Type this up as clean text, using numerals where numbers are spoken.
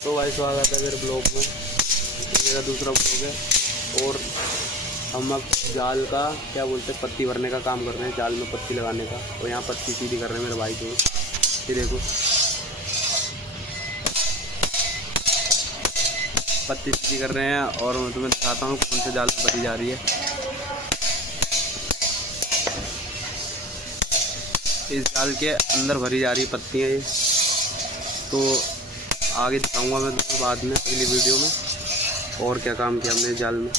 तो भाई स्वागत है मेरे ब्लॉग में। मेरा दूसरा ब्लॉग है और हम अब जाल का क्या बोलते हैं पत्ती भरने का काम कर रहे हैं, जाल में पत्ती लगाने का। और यहाँ पत्ती सीधी कर रहे हैं मेरे भाई को। ये देखो पत्ती सीधी कर रहे हैं और मैं तुम्हें दिखाता हूँ कौन से जाल में भरी जा रही है। इस जाल के अंदर भरी जा रही है पत्तियाँ ये। तो आगे दिखाऊंगा मैं तुम्हें बाद में अगली वीडियो में और क्या काम किया हमने जाल में।